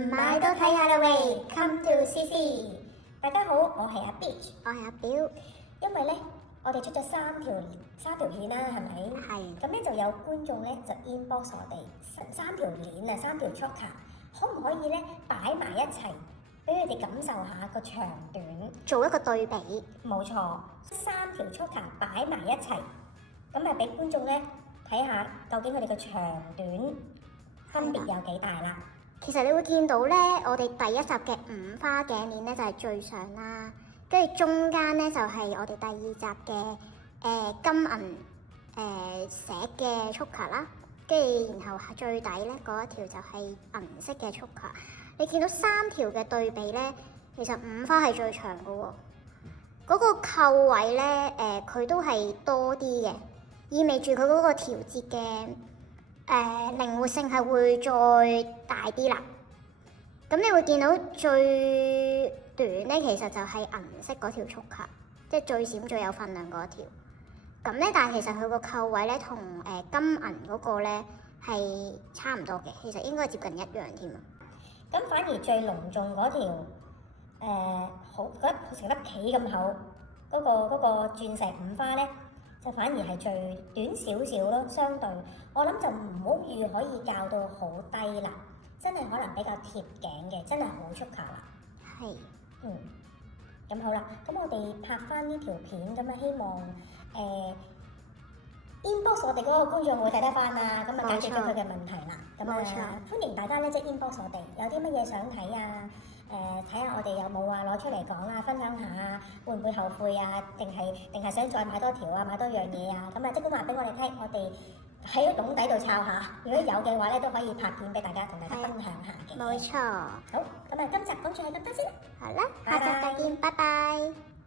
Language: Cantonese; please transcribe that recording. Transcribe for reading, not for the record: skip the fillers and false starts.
唔買都睇下啦喂 ，Come to CC。大家好，我係阿 Beach，我係阿表，因為咧我哋出咗三條片啦，係咪？係。咁咧就有觀眾咧就 inbox 我哋三條鏈啊，三條 choker，可唔可以咧擺埋一齊，俾佢哋感受下個長短？做一個對比。冇錯，三條 choker 擺埋一齊，咁啊俾觀眾咧睇下究竟佢哋個長短分別有幾大啦。其實你會見到咧，我哋第一集嘅五花頸鏈咧就係最上啦，跟住中間咧就係我哋第二集嘅金銀石嘅 choker 啦，跟住然後最底咧嗰一條就係銀色嘅 choker。你見到三條嘅對比咧，其實五花係最長嘅喎，嗰個扣位咧佢都係多啲嘅，意味住佢嗰個調節嘅靈活性係會再大啲啦。咁你會見到最短咧，其實就係銀色嗰條 choker，即係最閃最有分量嗰條。咁咧，但係其實佢個扣位咧同金銀嗰個咧係差唔多嘅，其實應該接近一樣添啊。咁反而最隆重嗰條好嗰成粒棋咁厚嗰個鑽石五花咧，就反而係最短少少咯。相對我諗就唔好預可以校到好低啦，真係可能比較貼頸嘅，真係好出卡啦。係。咁好啦，咁我哋拍翻呢條片，咁啊希望inbox 我哋嗰個觀眾會睇得翻啊，咁啊解決咗佢嘅問題啦。咁歡迎大家咧即係 inbox 我哋，有啲乜嘢想睇啊？睇下我哋有冇啊，攞出嚟講啊，分享下啊，會唔會後悔啊？定係想再買多條啊，買多樣嘢啊？咁啊即管話俾我哋聽，我哋喺個籠底度抄下。如果有嘅話咧，都可以拍片俾大家同大家分享下嘅。冇錯。好，咁啊今集講住係咁多先。好啦，下集再見，拜拜。